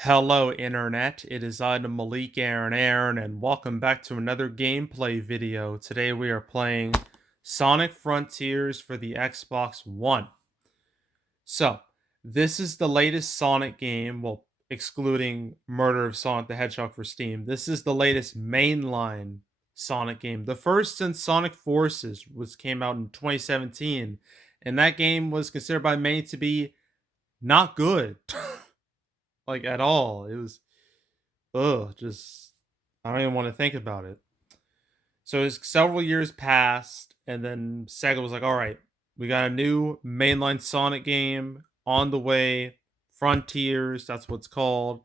Hello, Internet. It is I, the Malik Aaron, and welcome back to another gameplay video. Today we are playing Sonic Frontiers for the Xbox One. So, this is the latest Sonic game, well, excluding Murder of Sonic the Hedgehog for Steam. This is the latest mainline Sonic game. The first since Sonic Forces came out in 2017, and that game was considered by many to be not good. Like at all. It was just I don't even want to think about it. So it's several years passed, and then Sega was like, "All right, we got a new mainline Sonic game on the way, Frontiers. That's what it's called."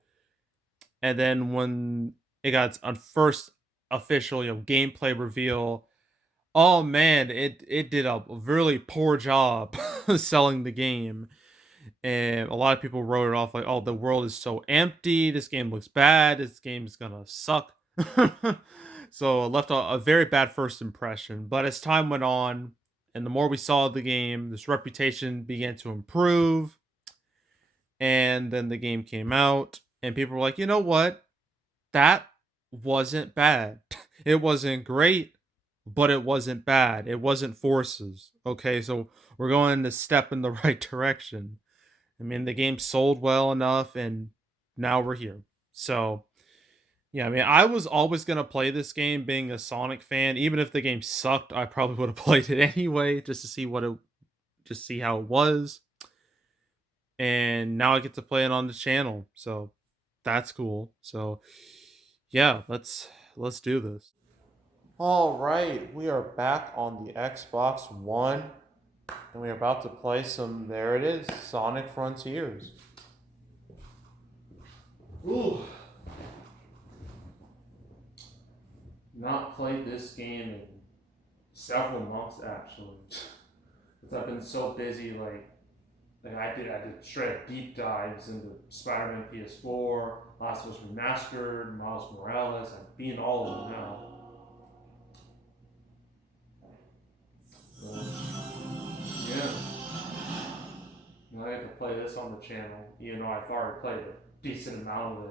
And then when it got its first official, gameplay reveal, oh man, it did a really poor job selling the game. And a lot of people wrote it off like, "Oh, the world is so empty. This game looks bad. This game is gonna suck." So it left a very bad first impression. But as time went on, and the more we saw the game, this reputation began to improve. And then the game came out, and people were like, "You know what? That wasn't bad. It wasn't great, but it wasn't bad. It wasn't forces." Okay, so we're going to step in the right direction. I mean, the game sold well enough, and now we're here. So, yeah, I mean, I was always gonna play this game, being a Sonic fan. Even if the game sucked, I probably would have played it anyway, just to see just see how it was. And now I get to play it on the channel, so that's cool. So, yeah, let's do this. All right, we are back on the Xbox One, and we are about to play some. There it is, Sonic Frontiers. Ooh. Not played this game in several months actually. Because I've been so busy, like I did straight up deep dives into Spider-Man PS4, Last of Us Remastered, Miles Morales. I've been all of them now. Yeah, now I have to play this on the channel, even though I've already played a decent amount of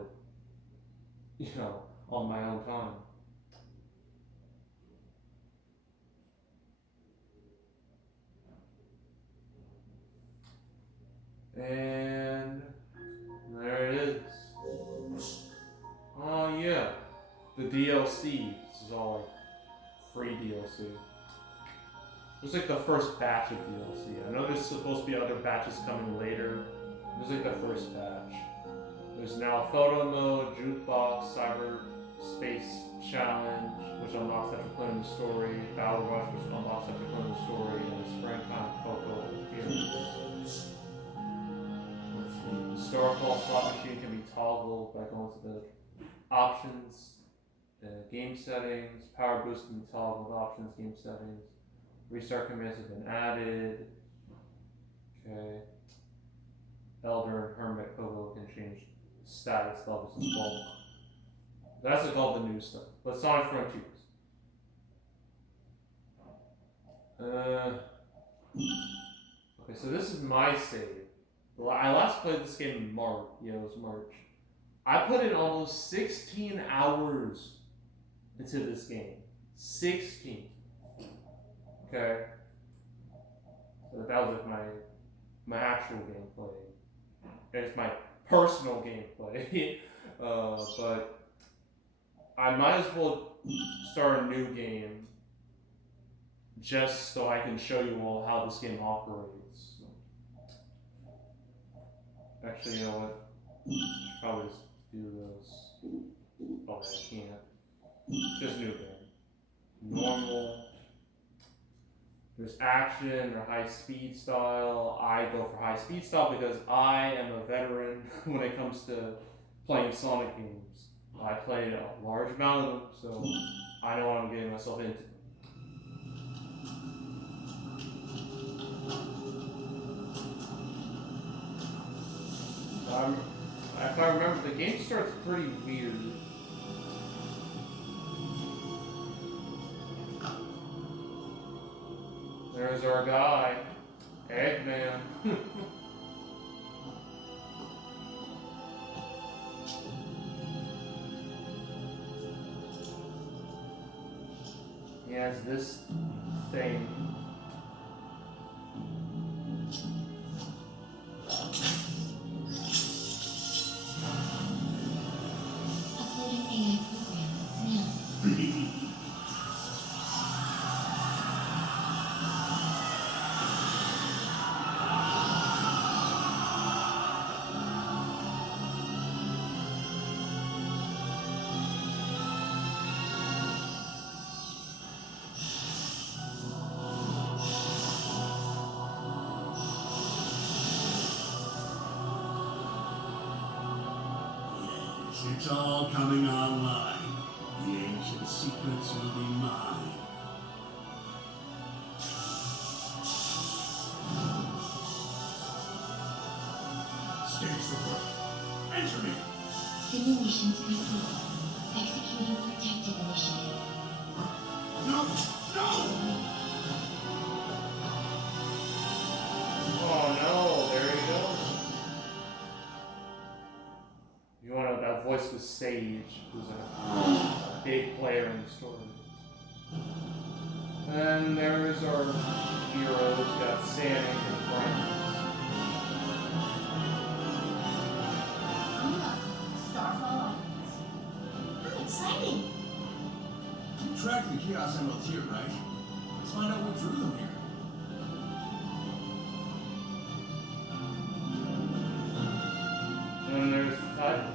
it, on my own time. And there it is. Oh yeah, the DLC. This is all like free DLC. It's like the first batch of DLC. I know there's supposed to be other batches coming later. This is like the first batch. There's now photo mode, jukebox, cyber space challenge, which unlocks after playing the story, battle rush, which unlocks after playing the story, and the springtime cocoa appearance. Let's see. The Starfall slot machine can be toggled by going to the options, game settings, power boost can be toggled, options, game settings. Restart commands have been added. Okay. Elder and Hermit Kobo can change status levels in bulk. That's like all the new stuff. But Sonic Frontiers. Okay, so this is my save. I last played this game in March. Yeah, it was March. I put in almost 16 hours into this game. 16. Okay. So that was like my actual gameplay. It's my personal gameplay. But I might as well start a new game just so I can show you all how this game operates. Actually, you know what? I should probably just do this. Oh, I can't. Just new game. Normal. There's action or high speed style. I go for high speed style because I am a veteran when it comes to playing Sonic games. I played a large amount of them, so I know what I'm getting myself into. Um, if I remember, the game starts pretty weird. There's our guy, Eggman. He has this thing. It's all coming online. The ancient secrets will be mine. Stage report. Enter me. Simulations complete. Executing protective initiative. No! No! Oh no, there he goes. You want to, that voice was Sage, who's a big player in the story. And there's our heroes, we got Sonic and friends. Starfall items. How exciting! You tracked the Chaos Emeralds here, right? Let's find out what drew them here. And there's the title.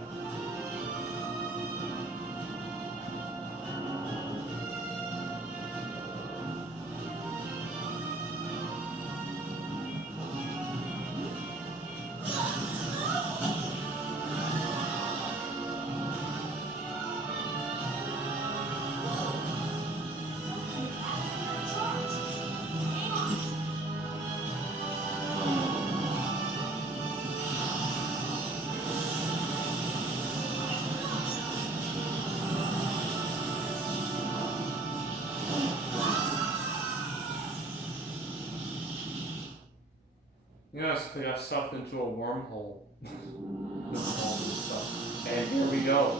Yes, they got sucked into a wormhole. With all this stuff. And here we go.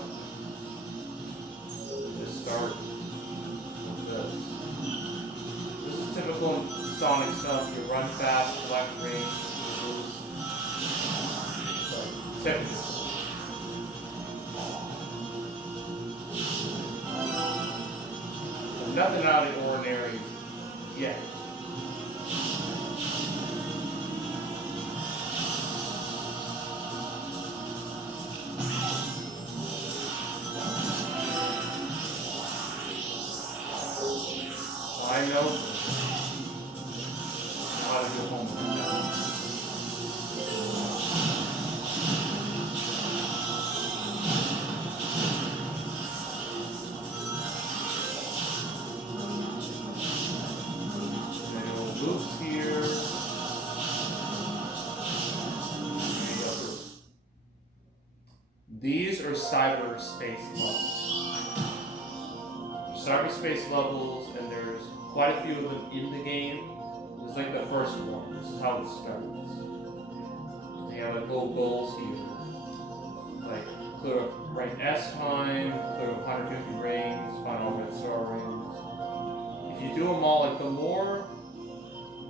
Just start with this. This is typical Sonic stuff. You run fast, collect range, boost. But typical. So nothing out of the ordinary yet. I know how to do homework now. Manual boost here. There you go. These are cyberspace levels. Cyberspace levels, and there's quite a few of them in the game. This is like the first one. This is how it starts. You have like little goals here. Like clear up rank S time, clear up 150 rings, find all red star rings. If you do them all, like the more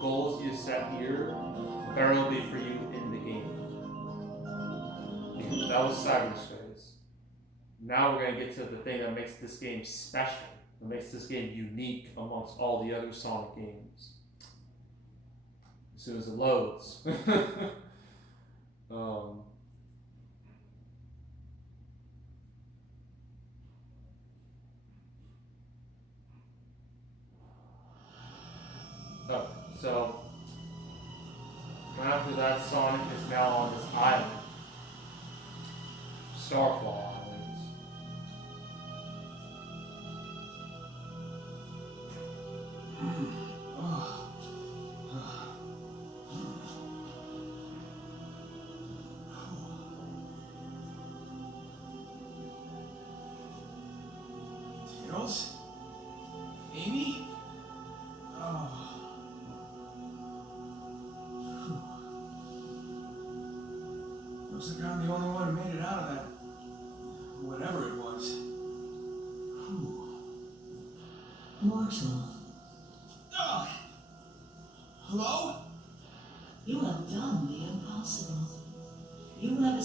goals you set here, the better it'll be for you in the game. Because that was cyberspace. Now we're gonna get to the thing that makes this game special. That makes this game unique amongst all the other Sonic games. As soon as it loads. So after that, Sonic is now on this island. Starfall Islands. Tails? Amy? Oh. Looks like I'm the only one who made it out of that. Whatever it was. Mortal.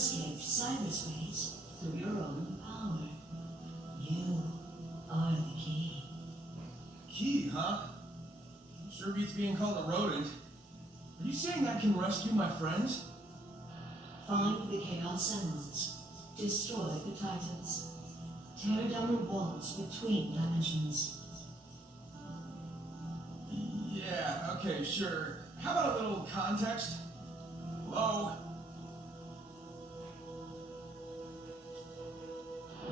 escaped cyberspace through your own power. You are the key. Key, huh? Sure beats being called a rodent. Are you saying I can rescue my friends? Find the Chaos Emeralds. Destroy the Titans. Tear down the walls between dimensions. Yeah, okay, sure. How about a little context? Hello?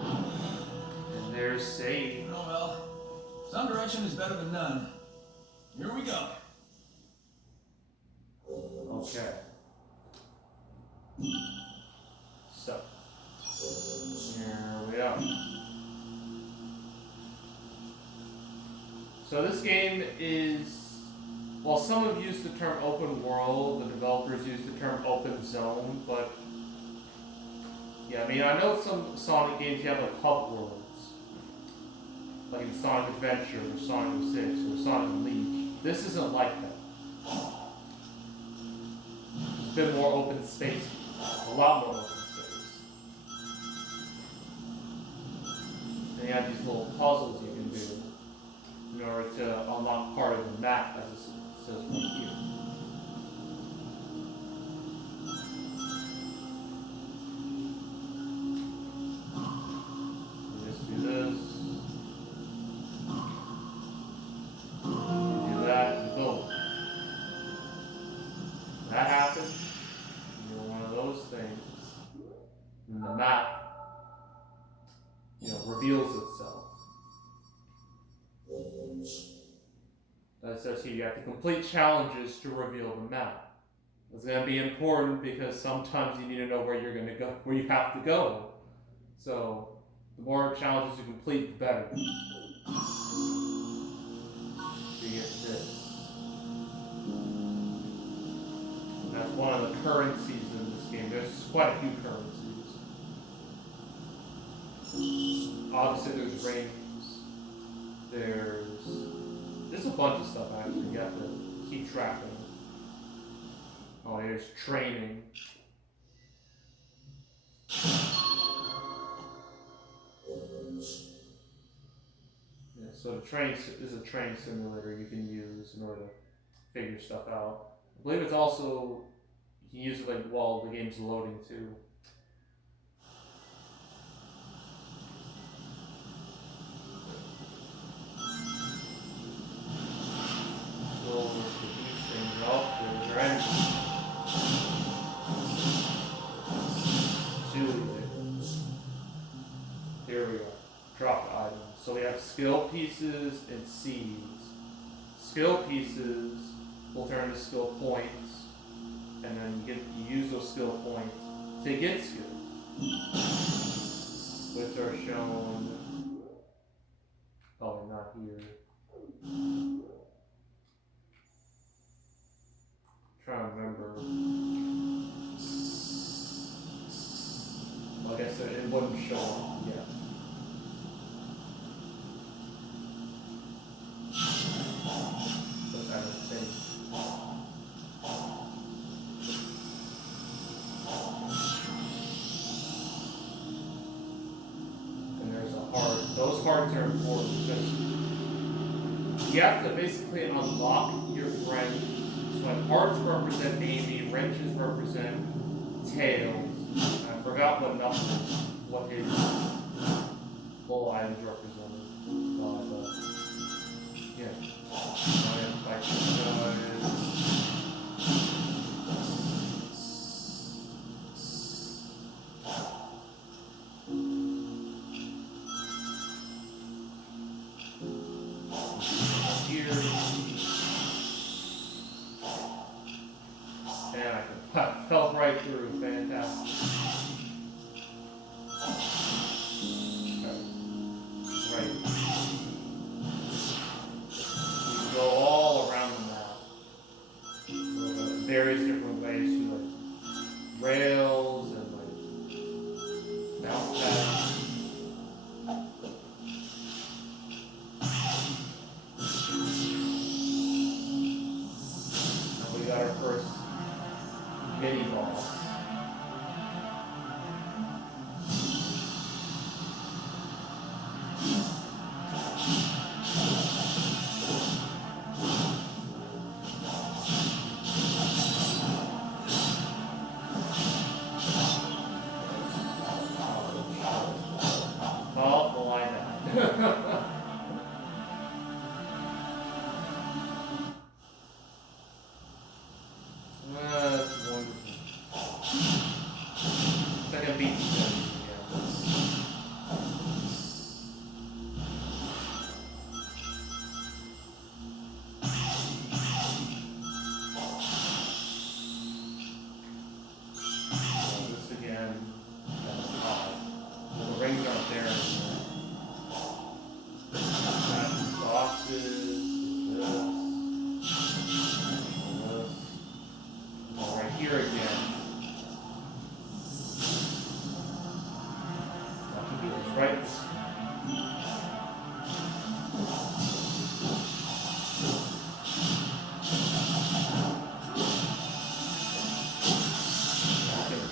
And there's Sage. Oh well. Some direction is better than none. Here we go. Okay. So, here we are. So this game is, well, some have used the term open world, the developers use the term open zone, but yeah, I mean, I know some Sonic games you have like hub worlds, like in Sonic Adventure or Sonic 06 or Sonic Unleashed. This isn't like that. It's a bit more open space, a lot more open space. And you have these little puzzles you can do in order to unlock part of the map, as it says right here. You just do this. You do that, and boom. That happens. You're one of those things. And the map, reveals itself. That says here you have to complete challenges to reveal the map. It's going to be important because sometimes you need to know where you're going to go, where you have to go. So the more challenges you complete, the better. You get this. And that's one of the currencies in this game. There's quite a few currencies. Obviously, there's rings. There's a bunch of stuff actually you have to keep track of. Oh, here's training. Yeah, so the train is a train simulator you can use in order to figure stuff out. I believe it's also, you can use it like while the game's loading too. Here we are. Drop items. So we have skill pieces and seeds. Skill pieces will turn into skill points, and then you use those skill points to get skills, which are shown. Oh, not here. Trying to remember. Well, I guess it wouldn't show up yet. But I don't think. And there's a heart. Those hearts are important because you have to basically unlock your friend. So like hearts represent Amy, wrenches represent Tails. I forgot what his little items represented. But yeah. I am fight this guy. Here. And I fell right through. Fantastic. Right. You go all around the map. right.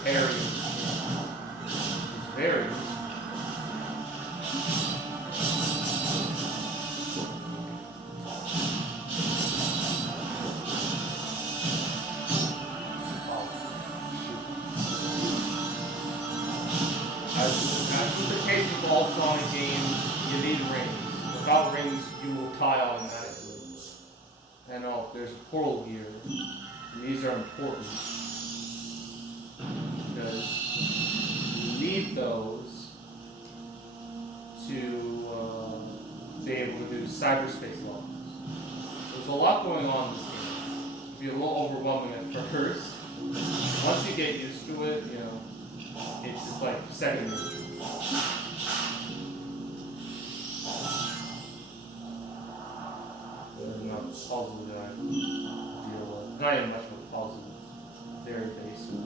Parry. Very. As with the case of all Sonic games, you need rings. Without rings, you will die automatically. And oh, there's a portal here. And these are important. Because you need those to be able to do cyberspace levels. There's a lot going on in this game. It'll be a little overwhelming at first. Once you get used to it, you know, it's just like second nature. There's not a puzzle that I deal with. Not even much of a puzzle. Very basic.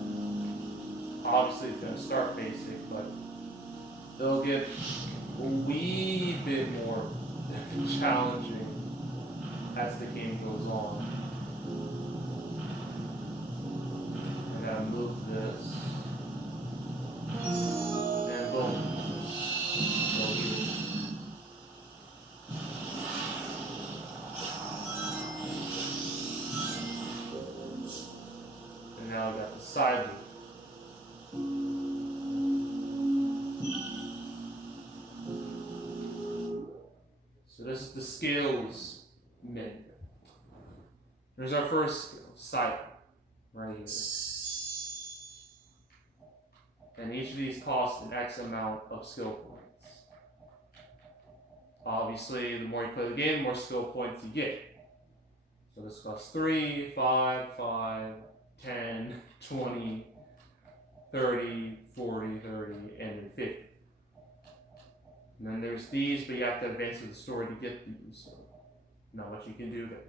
Obviously it's going to start basic, but they'll get a wee bit more challenging as the game goes on. I gotta move this. And boom. Go here. And now I got the side loop. So this is the skills menu. There's our first skill, side right here. And each of these costs an X amount of skill points. Obviously, the more you play the game, the more skill points you get. So this costs 3, 5, 10, 20, 30, 40, 30, and then 50. And then there's these, but you have to advance through the story to get these. So not much you can do there.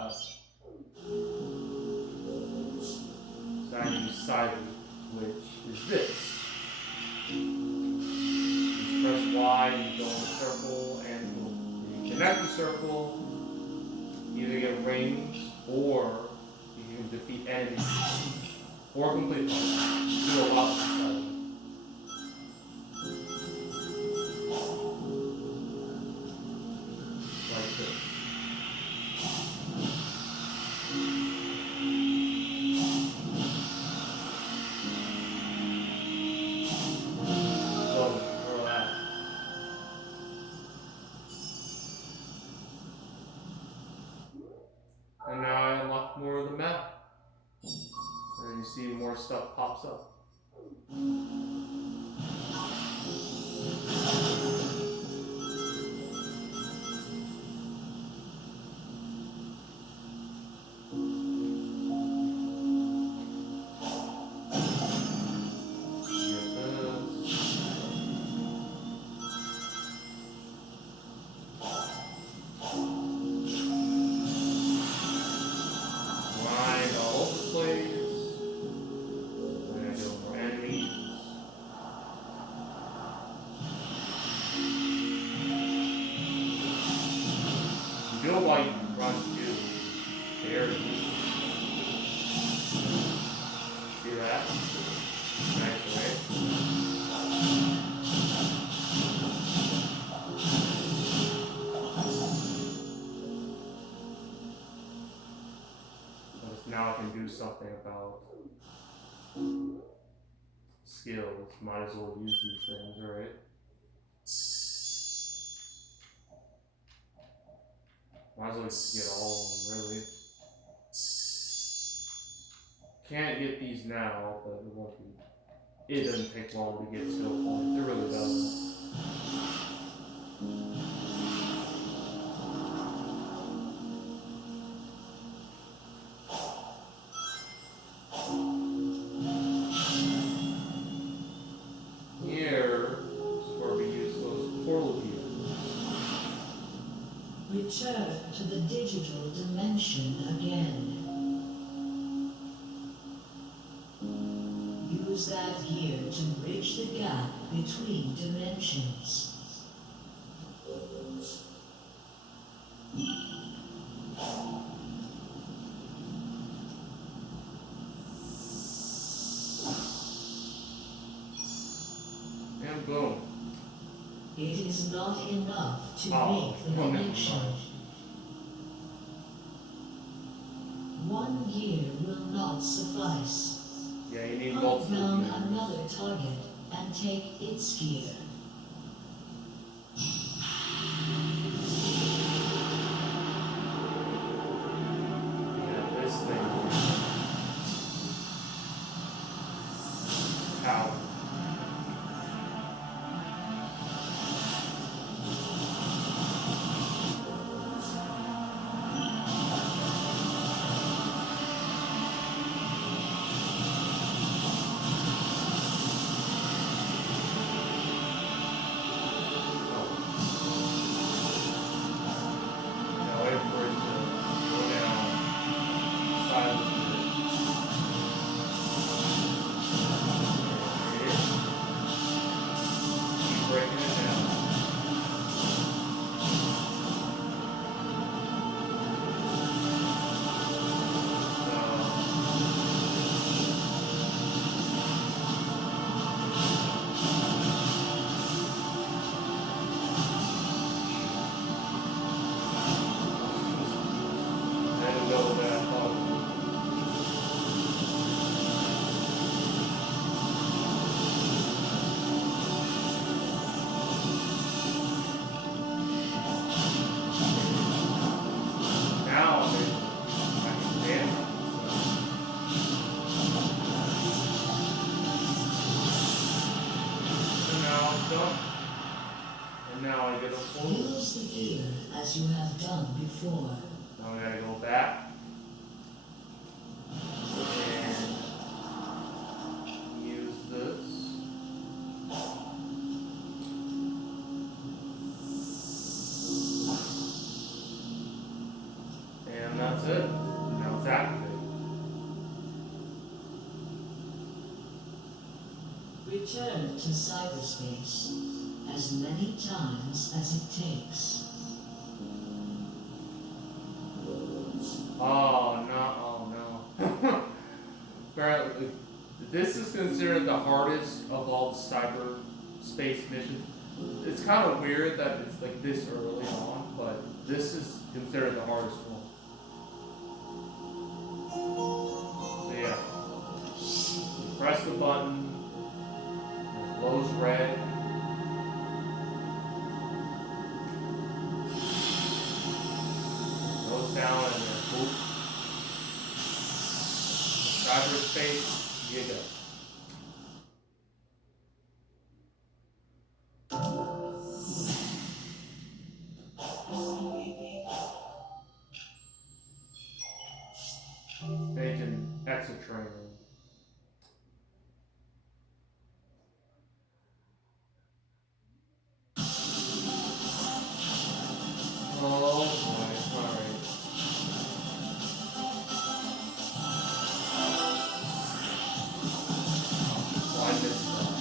Up. So I use side loop, which is this. You press Y and you go in a circle, and you connect the circle, you either get rings, or you can defeat enemies, or complete puzzles. Do a lot of stuff. Like this. And now I unlock more of the map. And you see more stuff pops up. Feel like run too. There. See that? Nice, right? But now I can do something about skills. Might as well use these things, right? Might as well get all of them, really. Can't get these now, but it won't be. It doesn't take long to get skill points. It really doesn't. Here is where we use those portal gears. Return to the digital dimension again. Use that gear to bridge the gap between dimensions. And boom. It is not enough to Oh, make the well, never connection. mind. One gear will not suffice. Yeah, you need Hunt multiple down gears. another target and take its gear. Yeah, this thing. Power. Now wait for it to go down. Silence it. There it is. Keep breaking it down. I didn't know that I thought. Now I can stand. And now it's done. And now I get a full. Use the gear as you have done before. Now I gotta go back. And use this. And that's it. Now it's activated. Return to cyberspace as many times as it takes. Oh no, oh no. Apparently, this is considered the hardest of all the cyberspace missions. It's kind of weird that it's like this early on, but this is considered the hardest one. So yeah, you press the button, it glows red. Goes down and then boop. Cyberspace, you go. Agent exit training. Oh boy, alright. Why this stuff?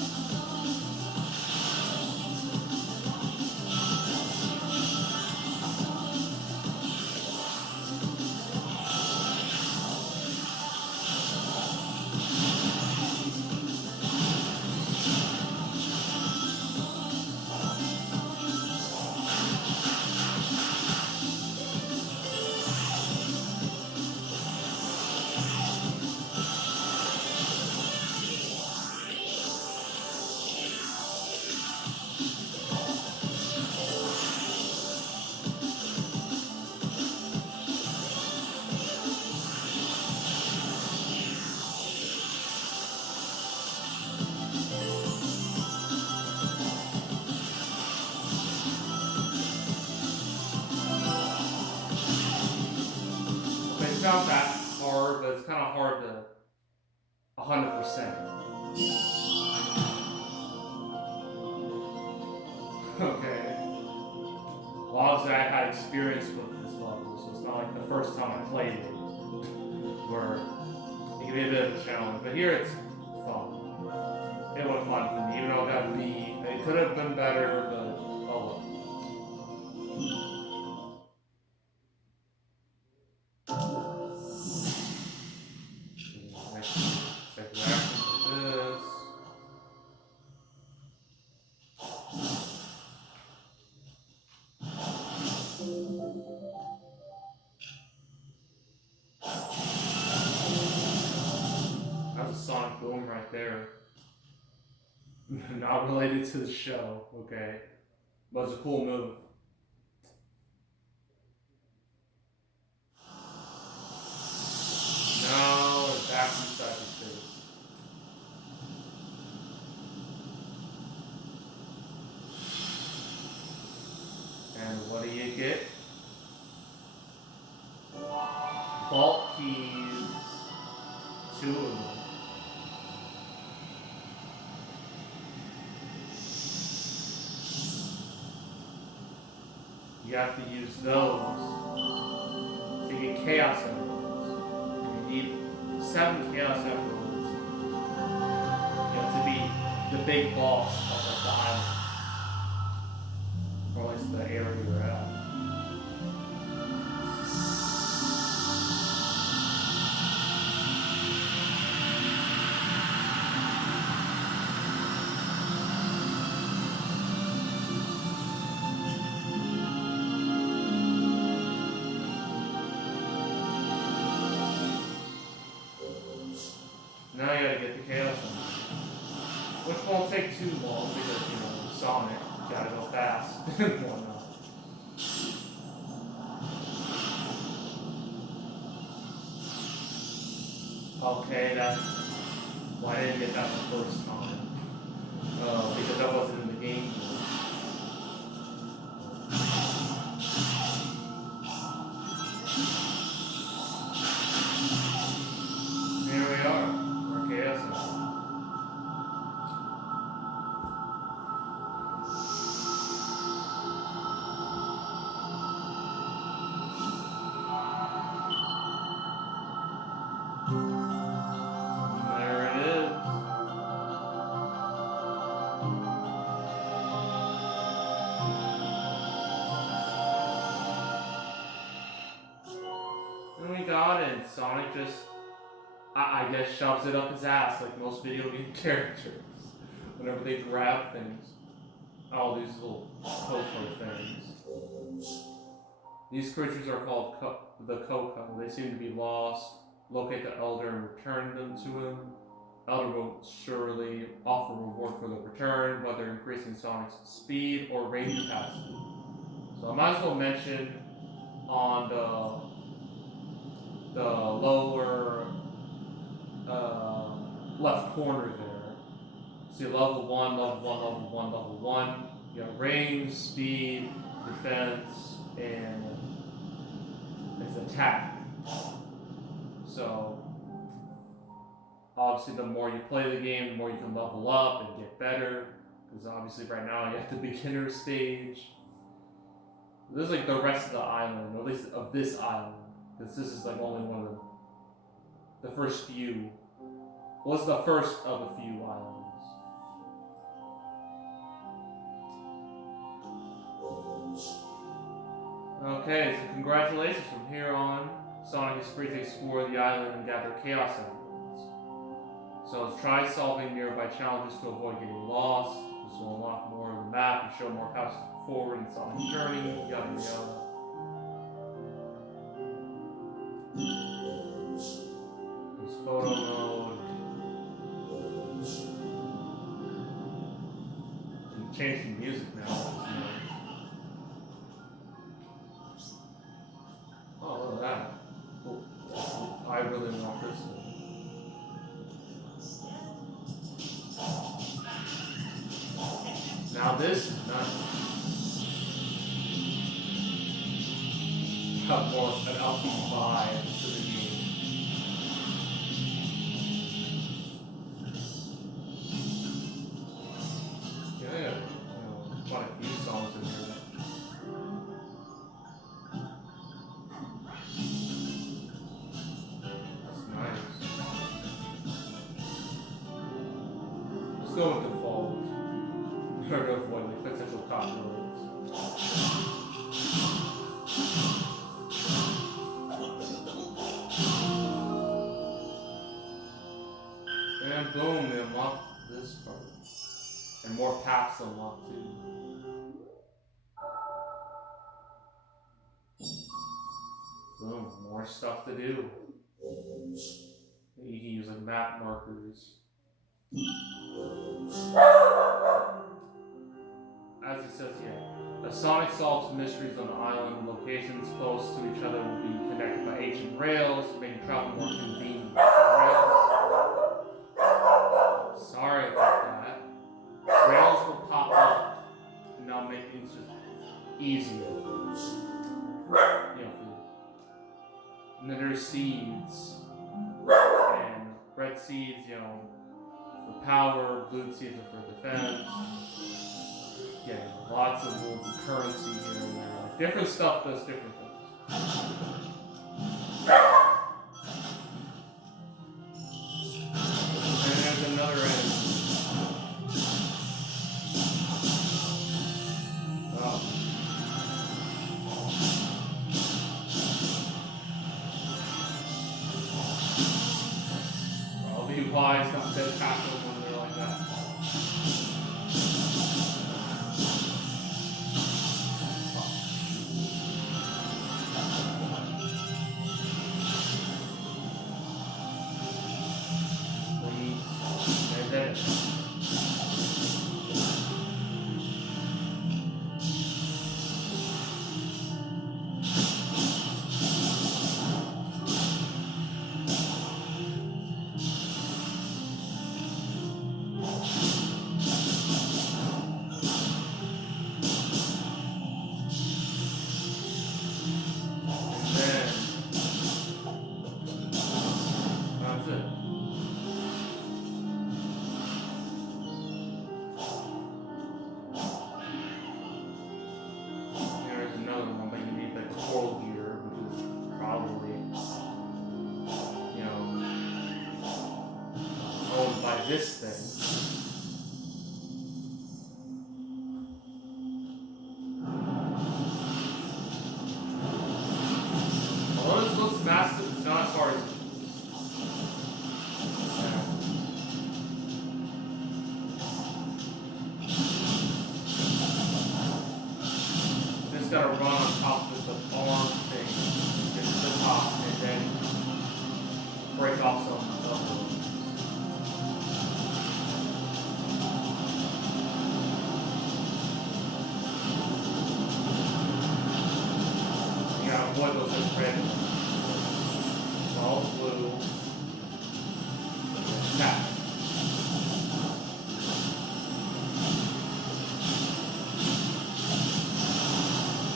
It's not that hard, but it's kind of hard to 100%. Okay. obviously I had experience with this level, so it's not like the first time I played it, where it can be a bit of a challenge. But here it's fun. It was fun for me, even though I got B. It could have been better, but oh well. Next, check reactions like this. That's a sonic boom right there. Not related to the show, okay. But it's a cool move. No, it's back inside his face. And what do you get? Vault keys. 2 of them. You have to use those to get Chaos Emeralds. You need 7 Chaos Emeralds, to be the big boss of the island. Or at least the area you're at. Now you gotta get the Chaos Emeralds. Which won't take too long because, Sonic, you gotta go fast and whatnot. Okay, well, I didn't get that the first time. Because that wasn't in the game. Here we are, our Chaos Emerald. There it is. And we got it. Sonic just, I guess, shoves it up his ass like most video game characters. Whenever they grab things. All these little Coco things. These creatures are called the Coco. They seem to be lost. Locate the Elder and return them to him. Elder will surely offer a reward for the return, whether increasing Sonic's speed or range capacity. So I might as well mention on the lower left corner there. See level 1, level 1, level 1, level 1. You have range, speed, defense, and it's attack. So obviously the more you play the game, the more you can level up and get better. Because obviously right now you have the beginner stage. This is like the rest of the island, or at least of this island. Because this is like only one of the first few. Well, it's the first of a few islands. Okay, so congratulations. From here on, Sonic is free to explore the island and gather Chaos Emeralds. So try solving nearby challenges to avoid getting lost. This will unlock more of the map and show more paths forward in Sonic's journey, yada yada. There's photo mode. And change the music now. Oh, look at that. Cool. I really want this one. Now this is nice. Have more of an upbeat vibe to the game. Yeah, quite a few songs in here. go with default. Or to avoid like potential copyrights. And boom, we unlocked this part. And more paths unlocked too. Boom, more stuff to do. You can use like map markers. As it says here, as Sonic solves mysteries on the island, locations close to each other will be connected by ancient rails, making travel more convenient. Rails. Sorry about that. Rails will pop up and now make things just easier. And then there's seeds. And red seeds, for power, blue seeds are for defense. Yeah, lots of little currency here and there. Like, different stuff does different things. And there's another enemy. Oh. I'll be wise not to attack them when they're like that. And then that's it. There's another one, but you need the coral gear, which is probably, owned by this thing. Although this looks massive, it's not as hard as it looks. Just gotta run on top of this arm thing, get to the top, and then break off some stuff. You gotta avoid those red ones. All blue. Tap.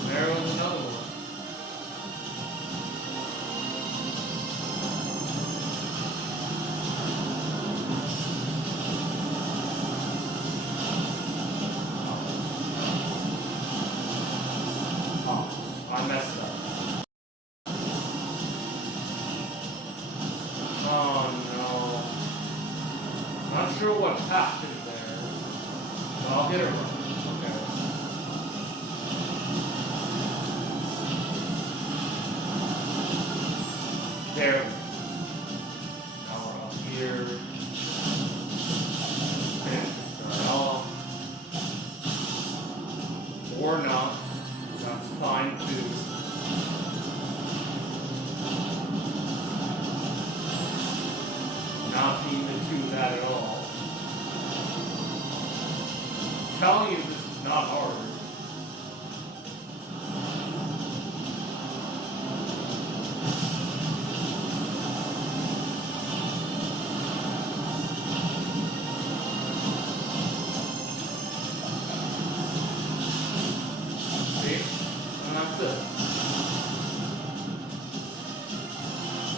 There was another one. Oh, I messed up. Oh no. Not sure what happened there. But I'll get it right. Okay. There we go. Now we're up here. Finish this guy off. Or not. That's fine too. Not being into that at all. I'm telling you, this is not hard. See? And that's it.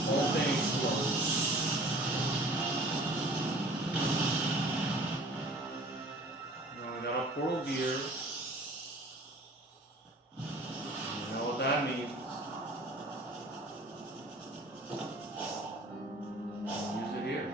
Whole thing explodes. Now we got a portal gear. You know what that means. Use it here.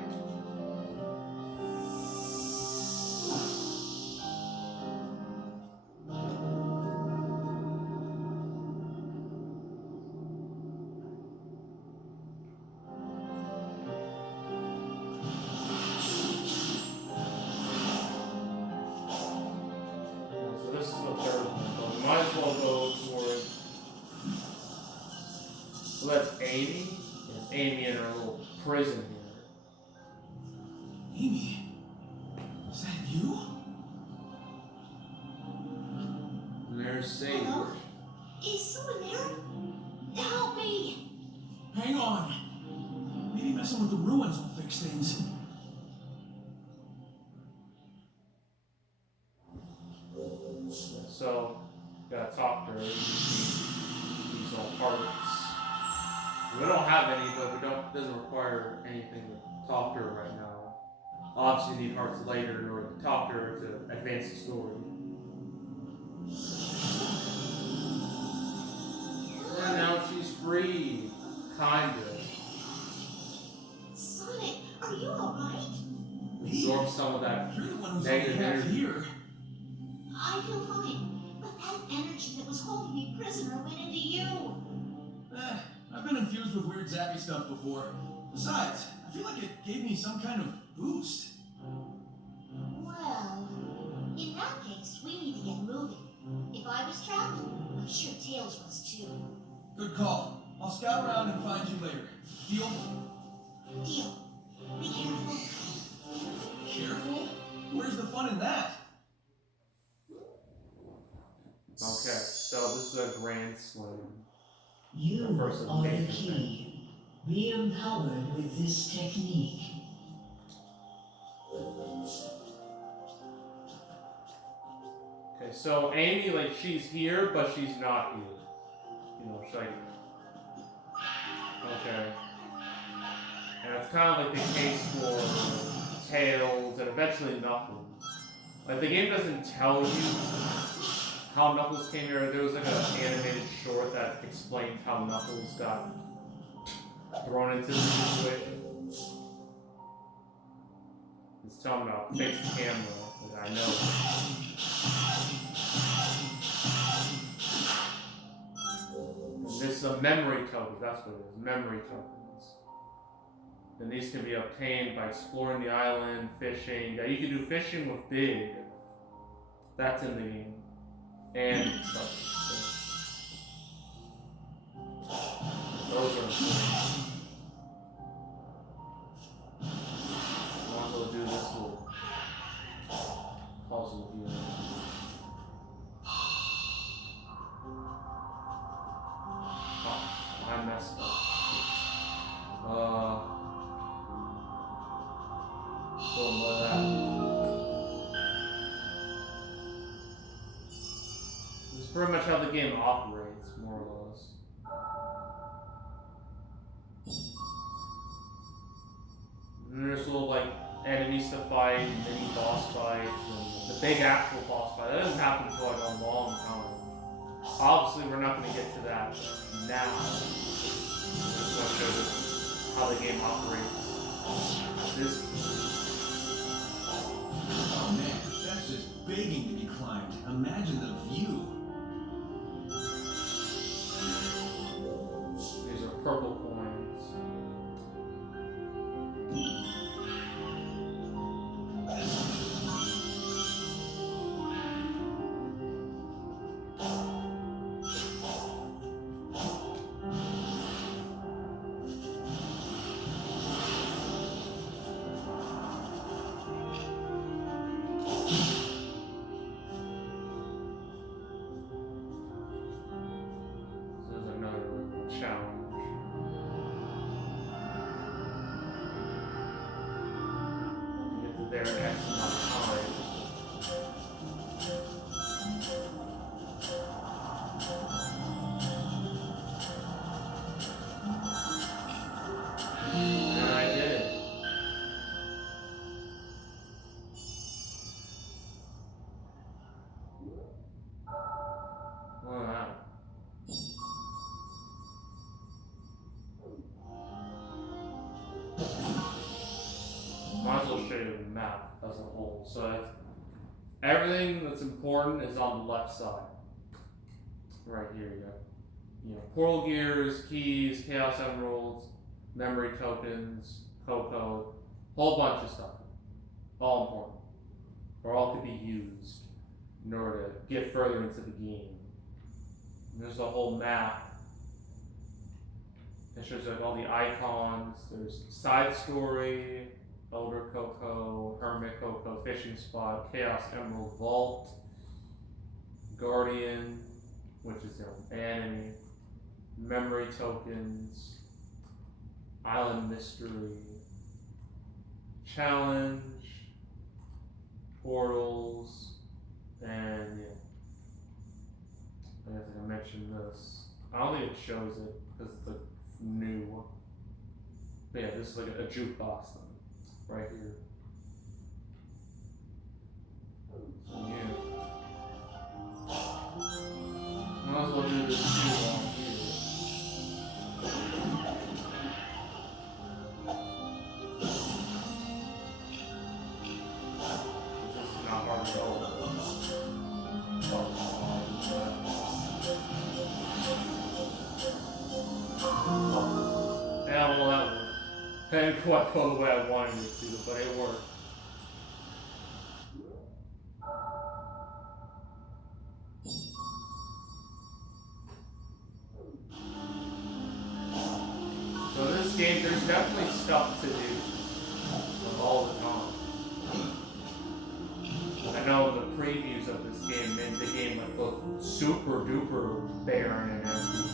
Well, that's Amy. It's Amy in her little prison here. Amy, is that you? There's Sadie. Hello? Is someone there? Help me! Hang on. Maybe messing with the ruins will fix things. So, gotta talk to her. These all parts. We don't have any, but we don't. Doesn't require anything to talk to her right now. Obviously, need hearts later in order to talk to her to advance the story. And now she's free, kinda. Sonic, are you alright? Absorb some of that You're the one who's negative only half energy. here. I feel fine, but that energy that was holding me prisoner went into you. I've been infused with weird zappy stuff before. Besides, I feel like it gave me some kind of boost. Well, in that case, we need to get moving. If I was trapped, I'm sure Tails was too. Good call. I'll scout around and find you later. Deal? Deal. Be careful. Careful? Where's the fun in that? Okay, so this is a grand slam. You The first are the major key. Be empowered with this technique. Okay, so Amy, like, she's here, but she's not here. You know, she's like, okay. And it's kind of like the case for Tails and eventually Knuckles. Like, the game doesn't tell you how Knuckles came here. There was like an animated short that explains how Knuckles got thrown into this situation. It's telling me about fix the camera, like I know. And this is a memory token, that's what it is, memory tokens. And these can be obtained by exploring the island, fishing. Yeah, you can do fishing with Big. That's in the game. And stuff. Those are important. I want to do this little puzzle here. Oh, I messed up. Don't know that. This is pretty much how the game operates, more or less. And there's little like enemies to fight, mini boss fights, and the big actual boss fight. That doesn't happen for like a long time. Obviously, we're not going to get to that now. I just want to show you how the game operates. This. Oh man, that's just begging to be climbed. Imagine the view. These are purple coins. There's another challenge. Get to there in X amount of time. And I did it. Wow. Might as well show you the map as a whole. So that's, everything that's important is on the left side. Right here, you know, portal gears, keys, chaos emeralds, memory tokens, Coco, whole bunch of stuff. All important. Or all could be used in order to get further into the game. And there's a whole map It shows like all the icons. There's Side Story, Elder Coco, Hermit Coco, Fishing Spot, Chaos Emerald Vault, Guardian, which is enemy, Memory Tokens, Island Mystery, Challenge, Portals, and I guess I mentioned this. I don't think it shows it because it's like new. But yeah, this is like a jukebox thing right here. Yeah. Might as well do this too while I'm here. This is not hard at all. Yeah, well, that worked. I didn't quite go the way I wanted it to, but it worked. So this game, there's definitely stuff to do like, all the time. I know the previews of this game made the game like look super duper barren and empty.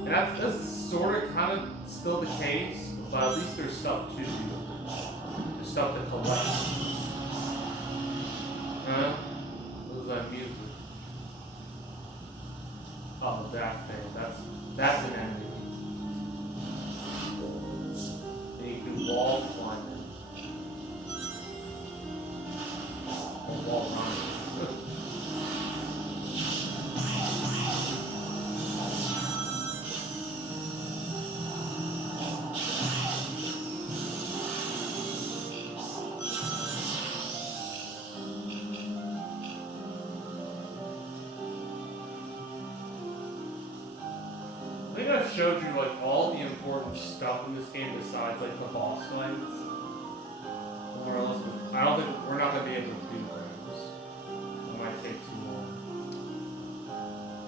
And that's sort of kind of still the case, but at least there's stuff to do. There's stuff to collect. Huh? What was that music? Oh, that thing. That's an enemy. And you can wall climb it. Or wall run it. I think I've showed you like all the important stuff in this game besides like the boss fights. More or less, I don't think we're not gonna be able to do those. It might take too long.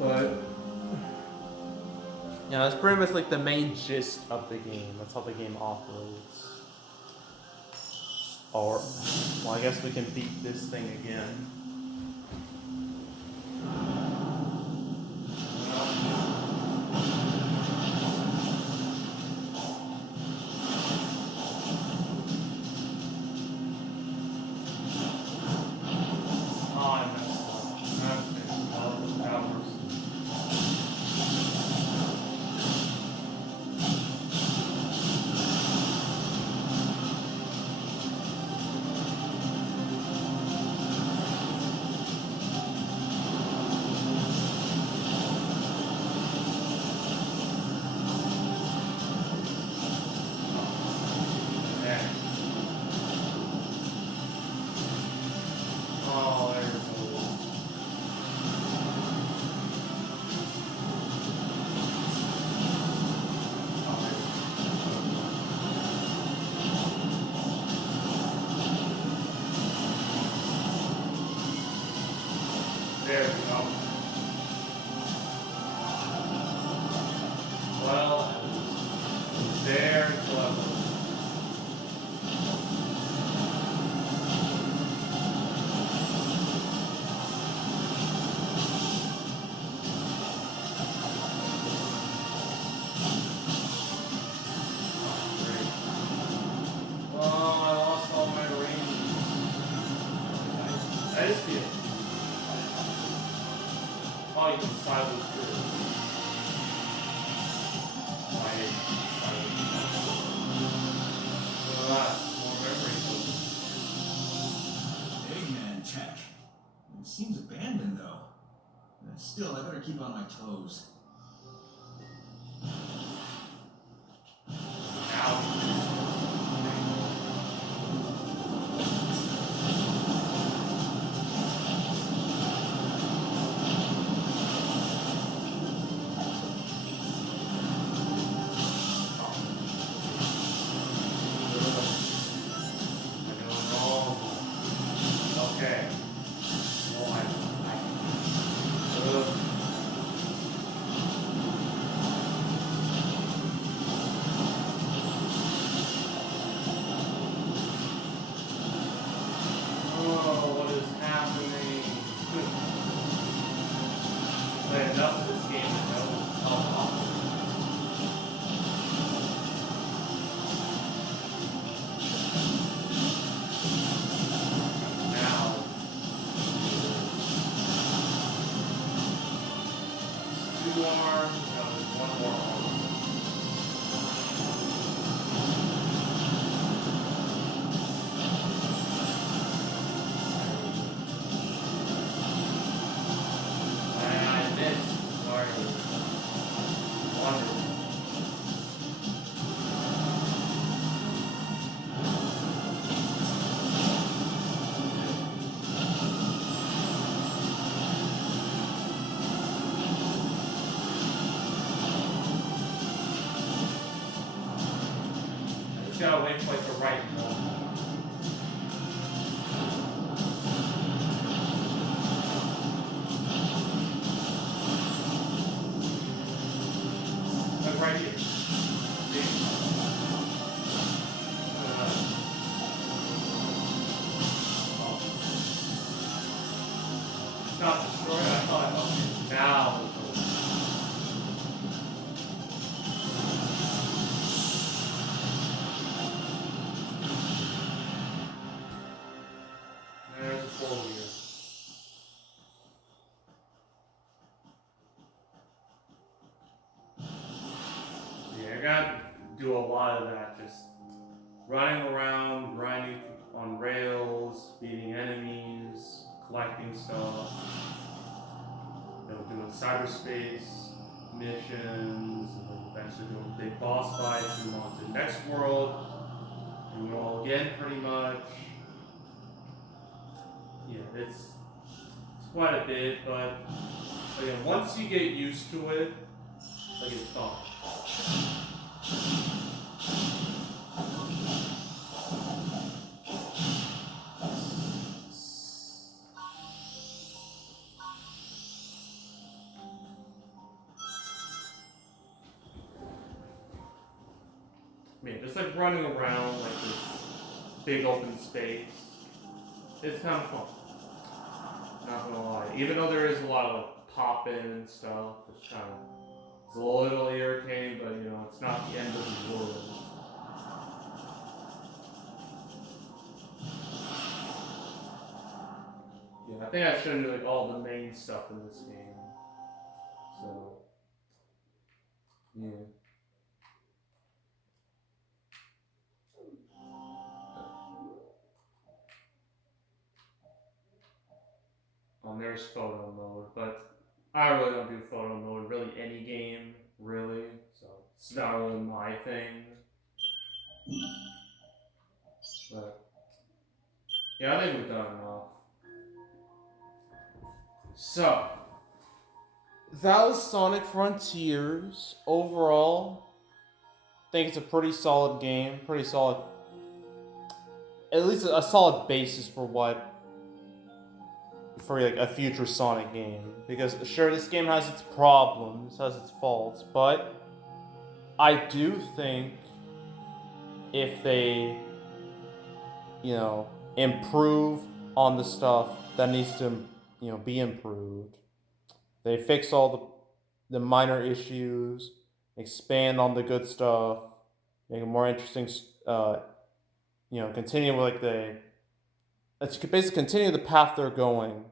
But yeah, that's pretty much like the main gist of the game. That's how the game operates. Or, well, I guess we can beat this thing again. There we go. Well, there it's level. I just feel. Oh, you can silence through. More memory. Eggman tech. It seems abandoned though. Still, I better keep on my toes. arm. No, there's one more arm. I missed. Sorry. Wonderful. I just gotta wait for like the right moment. Like right here. See? Oh. It's not destroyed. I thought, okay, now. There's a 4-wheeler. Yeah, I gotta do a lot of that, just running around, grinding on rails, beating enemies, collecting stuff, doing cyberspace missions, and then eventually doing big boss fights, move on to the next world, do it all again pretty much. Yeah, it's quite a bit, but again, once you get used to it, like it's fun. I mean, just like running around like this big open space, it's kind of fun. Not gonna lie. Even though there is a lot of like popping and stuff, it's kind of it's a little irritating, but you know, it's not the end of the world. Yeah, I think I showed you like all the main stuff in this game. So yeah. There's photo mode, but I really don't do photo mode really any game, really. So it's not really my thing. But yeah, I think we've done enough. So that was Sonic Frontiers. Overall, I think it's a pretty solid game. Pretty solid, at least a solid basis for what for like a future Sonic game. Because sure, this game has its problems, has its faults, but I do think if they, improve on the stuff that needs to, be improved, they fix all the minor issues, expand on the good stuff, make it more interesting. Continue with like let's basically continue the path they're going.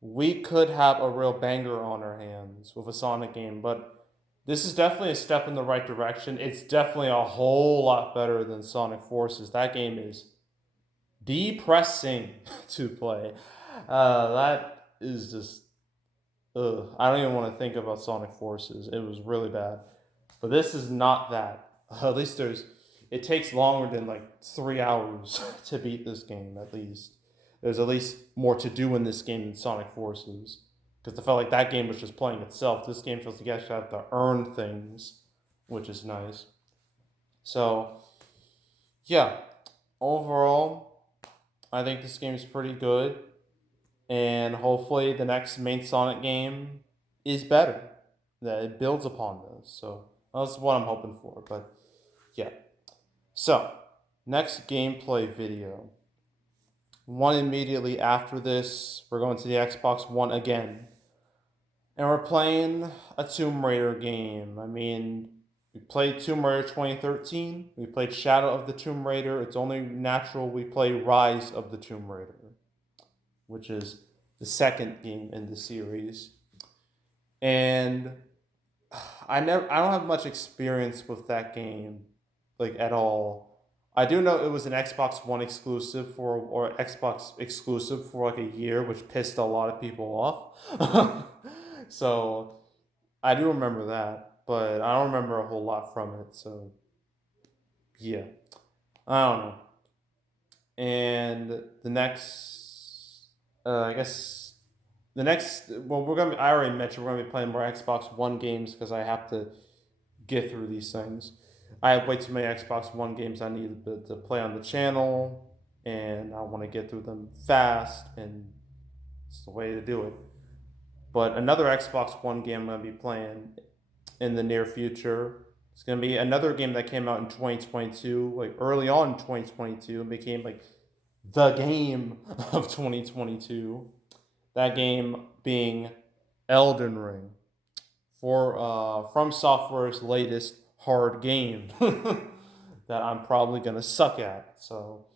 We could have a real banger on our hands with a Sonic game, but this is definitely a step in the right direction. It's definitely a whole lot better than Sonic Forces. That game is depressing to play. That is just, ugh. I don't even want to think about Sonic Forces. It was really bad. But this is not that. At least it takes longer than like 3 hours to beat this game, at least. There's at least more to do in this game than Sonic Forces. Because I felt like that game was just playing itself. This game feels like you actually have to earn things, which is nice. So, yeah, overall, I think this game is pretty good. And hopefully, the next main Sonic game is better. That it builds upon this. So, that's what I'm hoping for. But, yeah. So, next gameplay video. One immediately after this, we're going to the Xbox One again. And we're playing a Tomb Raider game. I mean, we played Tomb Raider 2013. We played Shadow of the Tomb Raider. It's only natural we play Rise of the Tomb Raider, which is the second game in the series. and I don't have much experience with that game, like at all. I do know it was an Xbox One exclusive for or Xbox exclusive for like a year, which pissed a lot of people off. So I do remember that, but I don't remember a whole lot from it. So yeah, I don't know. And the next, I guess the next. Well, we're gonna. I already mentioned we're gonna be playing more Xbox One games because I have to get through these things. I have way too many Xbox One games I need to play on the channel, and I want to get through them fast, and it's the way to do it. But another Xbox One game I'm going to be playing in the near future. It's going to be another game that came out in 2022, like early on in 2022, and became like the game of 2022. That game being Elden Ring for From Software's latest hard game that I'm probably gonna suck at. So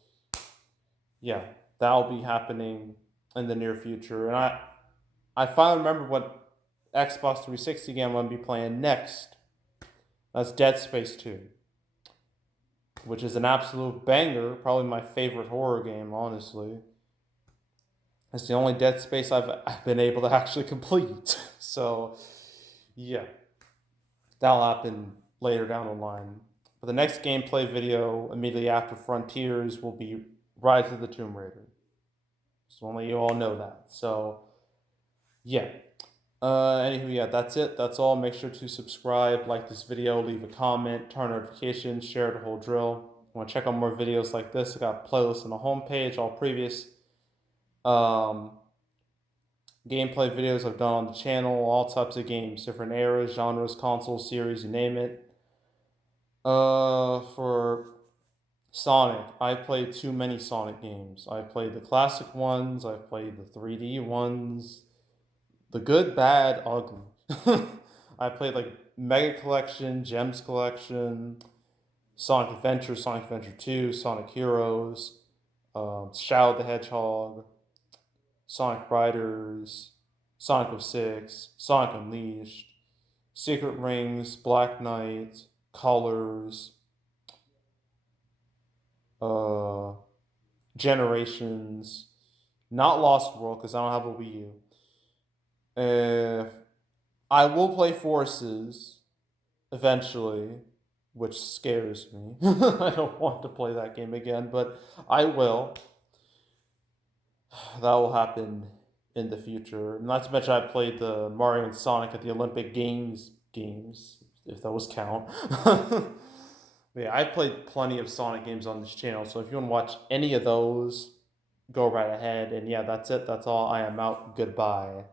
yeah, that'll be happening in the near future. And I finally remember what Xbox 360 game I'm gonna be playing next. That's Dead Space 2, which is an absolute banger. Probably my favorite horror game, honestly. It's the only Dead Space I've been able to actually complete. So yeah, that'll happen later down the line. But the next gameplay video immediately after Frontiers will be Rise of the Tomb Raider. Just want to let you all know that. So, yeah. Anywho, yeah, that's it. That's all. Make sure to subscribe, like this video, leave a comment, turn notifications, share the whole drill. Want to check out more videos like this? I got playlists on the homepage, all previous um, gameplay videos I've done on the channel, all types of games, different eras, genres, consoles, series, you name it. For Sonic, I played too many Sonic games. I played the classic ones, I played the 3D ones, the good, bad, ugly. I played like Mega Collection, Gems Collection, Sonic Adventure 2, Sonic Heroes, Shadow the Hedgehog, Sonic Riders, Sonic 06, Sonic Unleashed, Secret Rings, Black Knight, Colors, uh, Generations, not Lost World because I don't have a Wii U. I will play Forces eventually, which scares me. I don't want to play that game again, but I will. That will happen in the future. Not to mention, I played the Mario and Sonic at the Olympic games, if those count. Yeah, I've played plenty of Sonic games on this channel, so if you want to watch any of those, go right ahead. And yeah, that's it. That's all. I am out. Goodbye.